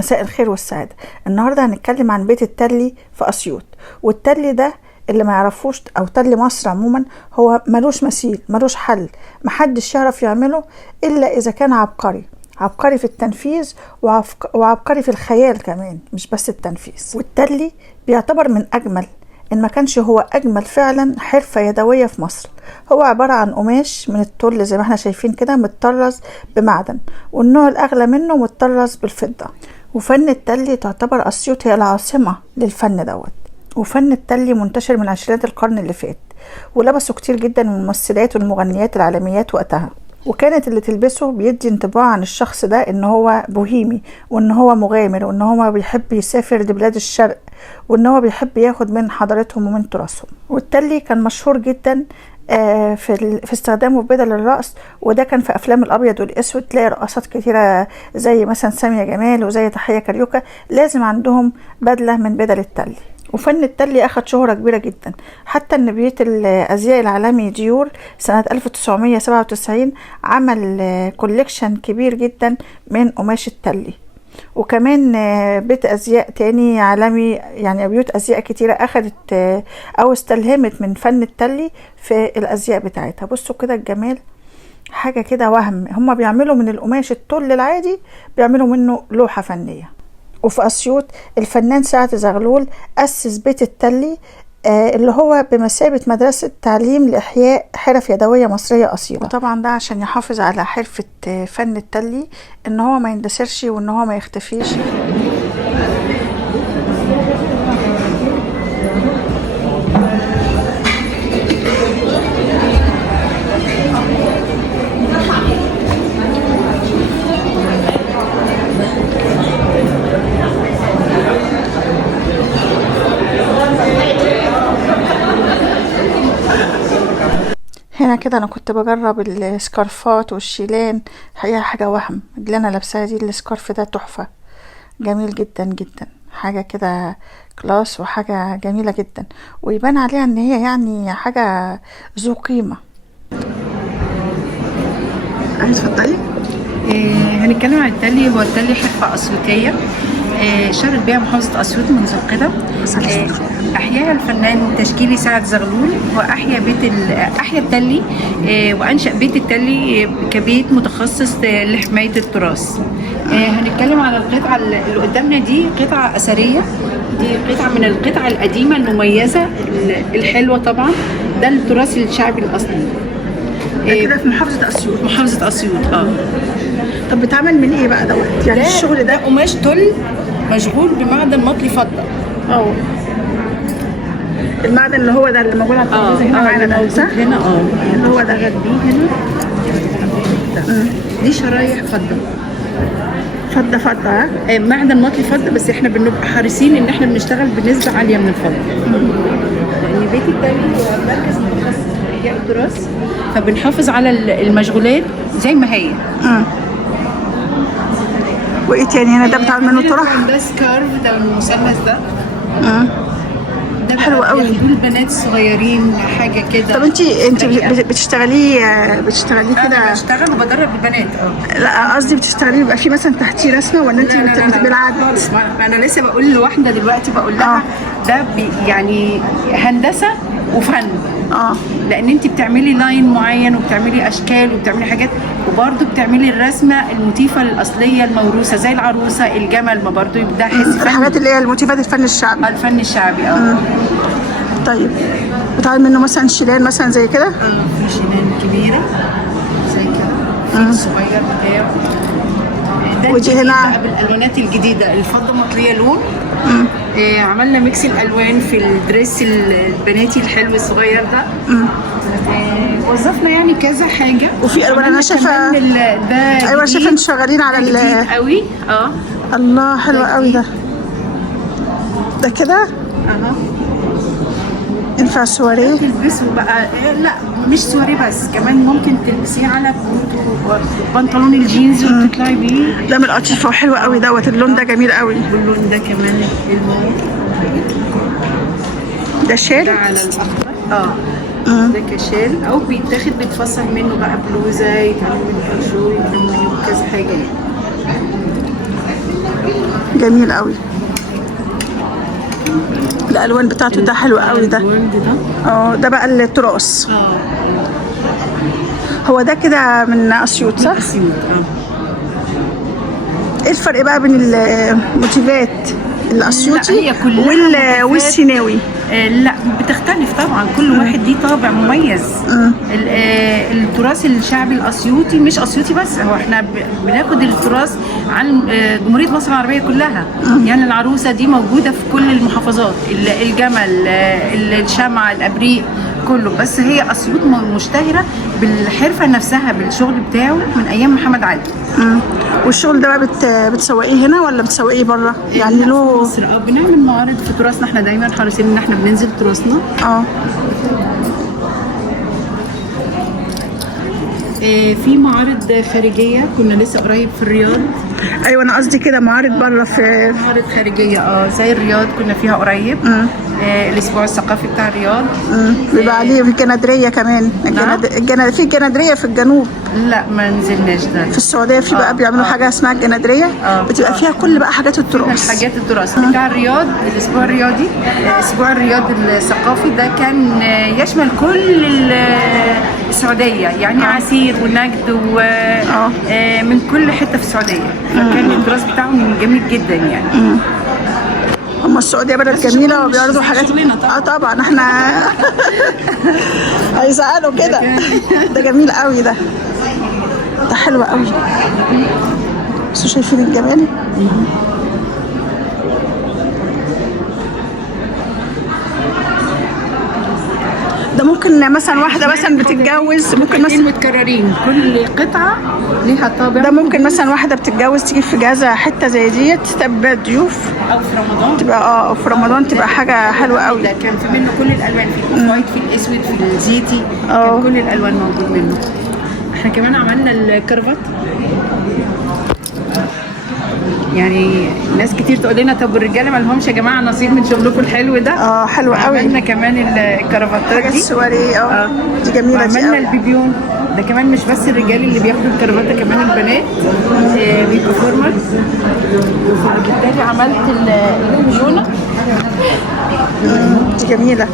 مساء الخير والسعادة. النهاردة هنتكلم عن بيت التلي في أسيوط. والتلي ده اللي ما يعرفوش أو تلي مصر عموما هو ملوش مثيل، ملوش حل، محدش يعرف يعمله إلا إذا كان عبقري، عبقري في التنفيذ وعبقري في الخيال كمان، مش بس التنفيذ. والتلي بيعتبر من أجمل إن ما كانش هو أجمل فعلا حرفة يدوية في مصر. هو عبارة عن قماش من التل زي ما احنا شايفين كده، متطرز بمعدن، والنوع الأغلى منه متطرز بالفضة. وفن التلي تعتبر أسيوط هي العاصمة للفن دوت. وفن التلي منتشر من عشرينات القرن اللي فات، ولبسوا كتير جدا من الممثلات والمغنيات العالميات وقتها. وكانت اللي تلبسه بيدي انطباع عن الشخص ده ان هو بوهيمي، وان هو مغامر، وان هو بيحب يسافر لبلاد الشرق، وان هو بيحب ياخد من حضارتهم ومن تراثهم. والتلي كان مشهور جدا في استخدامه في بدل الرقص، وده كان في افلام الابيض والاسود. تلاقي رقصات كتيره زي مثلا سامية جمال وزي تحية كاريوكا لازم عندهم بدله من بدل التلي. وفن التلي أخد شهرة كبيرة جدا، حتى ان بيت الأزياء العالمي ديور سنة 1997 عمل كوليكشن كبير جدا من قماش التلي. وكمان بيت أزياء تاني عالمي، يعني بيوت أزياء كتيرة أخدت أو استلهمت من فن التلي في الأزياء بتاعتها. بصوا كده الجمال، حاجة كده وهم. هما بيعملوا من القماش التل العادي بيعملوا منه لوحة فنية. وفي أسيوط الفنان سعد زغلول أسس بيت التلي اللي هو بمثابة مدرسة تعليم لإحياء حرف يدوية مصرية أصيلة. وطبعا ده عشان يحافظ على حرفة فن التلي، إن هو ما يندثرش وإن هو ما يختفيش. هنا كده انا كنت بجرب السكارفات والشيلان، حقيقة حاجة وهم. اللي انا لابساها دي السكارف ده تحفة، جميل جدا جدا، حاجة كده كلاس وحاجة جميلة جدا، ويبان عليها ان هي يعني حاجة ذو قيمة. اتفضلي. هنتكلم عن التلي. هو التلي حرفة أسيوطية شارك بها محافظة أسيوط منذ القدم. أحياها الفنان التشكيلي سعد زغلول، وأحيا أحيا التلي وأنشأ بيت التلي كبيت متخصص لحماية التراث. هنتكلم على القطعة اللي قدامنا دي، قطعة أثرية، دي قطعة من القطع القديمة المميزة الحلوة طبعا. ده التراث الشعبي الأصلي. كده في محافظة أسيوط. محافظة أسيوط. طب بتعمل من ايه بقى دوت؟ يعني الشغل ده قماش تل مشغول بمعدن مطلي فضة. المعدن اللي هو ده اللي موجود على الترابيزه هنا معانا ده، صح؟ هنا اللي هو ده هنا. دي شرايح فضة. فضة معدن مطلي فضة، بس احنا بنبقى حريصين ان احنا بنشتغل بنسبة عالية من الفضة. يعني بيت التلي هو مركز متخصص في إحياء التراث، فبنحافظ على المشغولات زي ما هي. وايه تاني هنا؟ ده بتعمل منه طرح؟ ده سكارف، ده المثلث ده. ده حلو قوي. البنات الصغيرين حاجه كده. طب انت بتشتغليه كده؟ انا بشتغل وبدرب البنات. لا قصدي بتشتغليه بيبقى في مثلا تحتيه رسمه، ولا انت بالعاده؟ انا لسه بقول لواحده دلوقتي، بقول لها ده يعني هندسه وفن. لان انت بتعملي لاين معين، وبتعملي اشكال، وبتعملي حاجات، وبرده بتعملي الرسمه الموتيفه الاصليه الموروثه زي العروسه، الجمل، ما برده يبدا حس فن. الحاجات اللي هي الموتيفات الفن الشعبي. الفن الشعبي. طيب بتعمل منه مثلا شيلان مثلا زي كده؟ في شيلان كبيره زي كده، في صغير بتاعه. ودي هنا بالالوانات الجديده، الفضه مطليه لون. عملنا ميكس الالوان في الدريس البناتي الحلو الصغير ده. وظفنا يعني كذا حاجه. وفي الوان انا شايفه ده. ايوه شايفه انتوا شغالين على جديد قوي. الله حلو قوي ده كده. ينفع سواريه؟ تلبسه بقى. لا مش سواريه بس، كمان ممكن تلبسيه على بنطلون الجينز وتطلعي بيه. ده من القطيفه وحلو قوي دوت. اللون ده جميل قوي. واللون ده كمان حلو. ده شال؟ ده على الاخضر. ده كشال، او بيتاخد بيتفصل منه بقى بلوزه، يتعمل منه كاشو، يتعمل منه كذا حاجه يعني. جميل قوي. الالوان بتاعته ده حلو قوي ده. ده بقى التراث. هو ده كده من اسيوط صح؟ اسيوط. ايه الفرق بقى بين الموتيفات الاسيوطي والسيناوي؟ لا بتختلف طبعا، كل واحد ليه طابع مميز. التراث الشعبي الاسيوطي مش اسيوطي بس، هو احنا بناخد التراث عن جمهوريه مصر العربيه كلها. يعني العروسه دي موجوده في كل المحافظات، الجمل، الشمعه، الابريق، كله. بس هي اسيوط مشتهره بالحرفه نفسها، بالشغل بتاعه من ايام محمد علي. والشغل ده بقى بتسوقيه هنا ولا بتسوقيه بره؟ يعني له مصر بنعمل معارض في تراثنا، احنا دايما حريصين ان احنا بننزل تراثنا. في معارض خارجيه، كنا لسه قريب في الرياض. ايوه انا قصدي كده معارض بره، في معارض خارجيه زي الرياض كنا فيها قريب. الاسبوع الثقافي بتاع الرياض. بيبقى عليه في الجنادريه كمان. في الجنادريه في الجنوب. لا ما نزلناش ده. في السعوديه في بقى بيعملوا حاجه اسمها الجنادريه. بتبقى فيها كل بقى حاجات التراث. حاجات التراث بتاع الرياض. الاسبوع الرياضي، اسبوع الرياض الثقافي ده كان يشمل كل السعوديه، يعني عسير ونجد ومن كل حته في السعوديه. فكان التراث بتاعهم جميل جدا يعني. هم السعوديه بلد جميله وبيعرضوا حاجات. طبعا احنا هيزعلوا كده. ده جميل قوي ده حلو قوي. بس شايفين الجمال. ده ممكن مثلا واحده مثلا بتتجوز، ممكن مثلا متكررين كل قطعه ليها طابع. ده ممكن مثلا واحده بتتجوز تجيب في جهازها حته زي ديت تبقى ضيوف، او في رمضان تبقى في رمضان تبقى حاجه حلوه قوي. ده كان في منه كل الالوان، في الوايت، في الاسود، في الزيتي. كان كل الالوان موجود منه. احنا كمان عملنا الكرافات. يعني ناس كتير تقول لنا طب الرجاله ما لهمش يا جماعه نصيب من شغلكم الحلو ده؟ حلو قوي. عملنا كمان الكرافتات دي السواري. دي جميله. وعملنا البيبيون ده كمان، مش بس الرجال اللي بياخدوا الكرافته، كمان البنات بيبقوا فورمال. وبالتالي عملت البيبيونه دي جميله.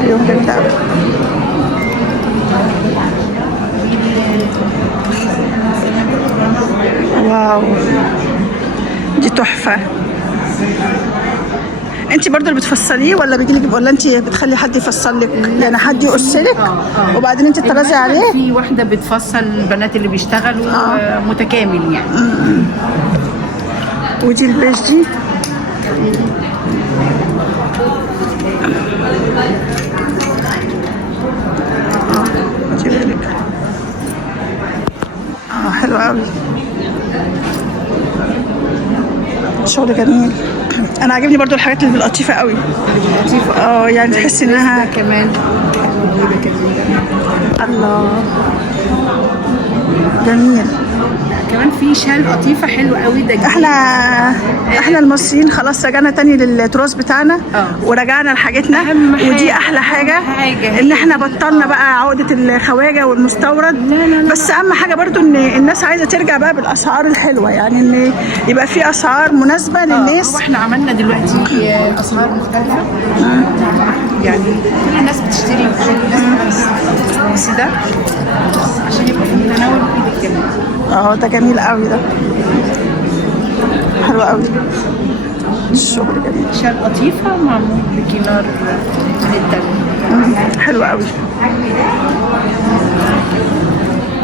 اليوم جميل قوي. واو دي تحفه. انت برضو اللي بتفصليه ولا بيجيلك، ولا انت بتخلي حد يفصل لك؟ يعني حد يقص لك وبعدين انت ترازي عليه؟ في واحده بتفصل البنات اللي بيشتغلوا متكامل يعني. ودي البيج دي حلو قوي. شغل جميل. انا عاجبني برضو الحاجات اللي بالقطيفه قوي. يعني تحس انها كمان الله جميل. كمان في شال قطيفه حلو قوي ده. احنا المصريين خلاص رجعنا تاني للتراث بتاعنا ورجعنا لحاجتنا، ودي احلى حاجه ان احنا بطلنا بقى عقده الخواجه والمستورد. بس اهم حاجه برضو ان الناس عايزه ترجع بقى بالاسعار الحلوه، يعني ان يبقى في اسعار مناسبه للناس. واحنا عملنا دلوقتي اسعار مختلفه. يعني كل الناس بتشتري وكل الناس بس ده عشان يبقى في متناول ايدك كمان. ده جميل قوي ده حلو قوي. الشغل جميل. شال قطيفه معمول بكينار من التلج. حلو قوي.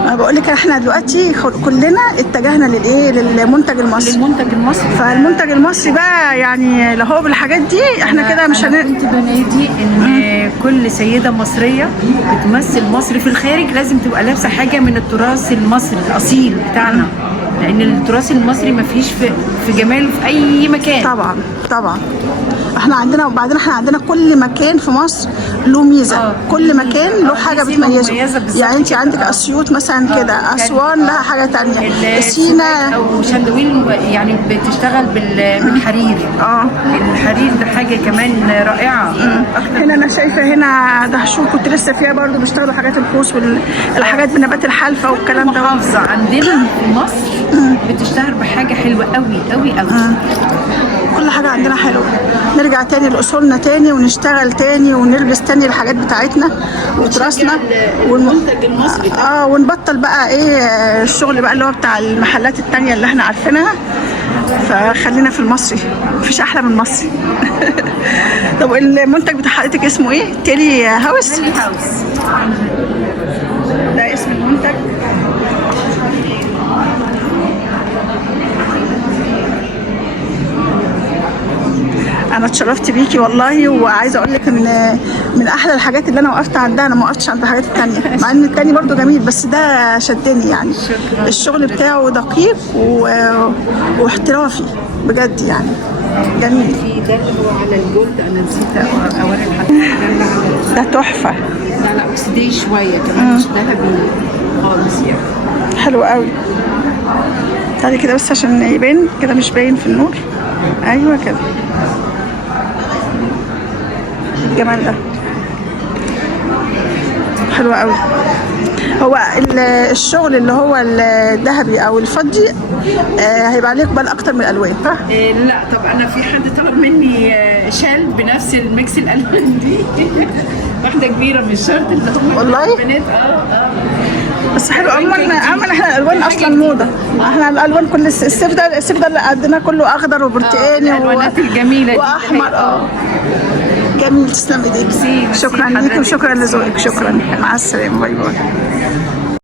انا بقول لك احنا دلوقتي كلنا اتجهنا للمنتج المصري. فالمنتج المصري بقى يعني لو هو بالحاجات دي احنا كده مش كنت بنادي ان كل سيده مصريه بتمثل مصر في الخارج لازم تبقى لابسه حاجه من التراث المصري الاصيل بتاعنا، لان التراث المصري ما فيش في جماله في اي مكان. طبعا احنا عندنا، وبعدين احنا عندنا كل مكان في مصر له ميزه. كل مكان له حاجه بتميزه. يعني انت عندك اسيوط مثلا كده، اسوان لها حاجه ثانيه، سينا او شندويل يعني بتشتغل بالحرير. الحرير ده حاجه كمان رائعه. هنا انا شايفه هنا دهشور كنت لسه فيها برضو بيشتغلوا حاجات الخوص والحاجات بنبات الحلفه والكلام ده. محافظه عندنا في مصر بتشتهر بحاجه حلوه قوي قوي قوي. كل حاجة عندنا حلوة. نرجع تاني لأصولنا تاني ونشتغل تاني ونلبس تاني الحاجات بتاعتنا وتراثنا المنتج المصري ده. ونبطل بقى ايه الشغل بقى اللي هو بتاع المحلات التانية اللي احنا عارفينها. فخلينا في المصري، مفيش احلى من المصري. طب المنتج بتاع حضرتك اسمه ايه؟ تيلي هاوس؟ تيلي هاوس ده اسم المنتج. انا اتشرفت بيكي والله، وعايزه اقول لك ان من احلى الحاجات اللي انا وقفت عندها. انا ما وقفتش عند الحاجات التانية مع ان التاني برضو جميل، بس ده شدني يعني. الشغل بتاعه دقيق واحترافي بجد يعني، جميل. في ده اللي هو على الجولد، انا نسيت اوري لحضرتك. ده تحفه. لا لا بس دي شويه كمان مش ذهبي خالص يعني. حلو قوي. تعالي كده بس عشان يبان كده، مش باين في النور. ايوه كده، الجمال ده حلو قوي. هو الشغل اللي هو الذهبي او الفضي هيبقى عليه اقبال اكتر من الالوان، صح؟ لا طب انا في حد طلب مني شال بنفس الميكس الالوان دي. واحده كبيره مش شرط اللي هم والله البنات. بس حلو. عموما احنا الالوان اصلا موضه. احنا الالوان كل الصيف ده اللي قدنا كله اخضر وبرتقاني الالوانات الجميله واحمر. جميل. تسلم ايديك. شكرا ليك وشكرا لذوقك. شكرا. مع السلامه. باي باي.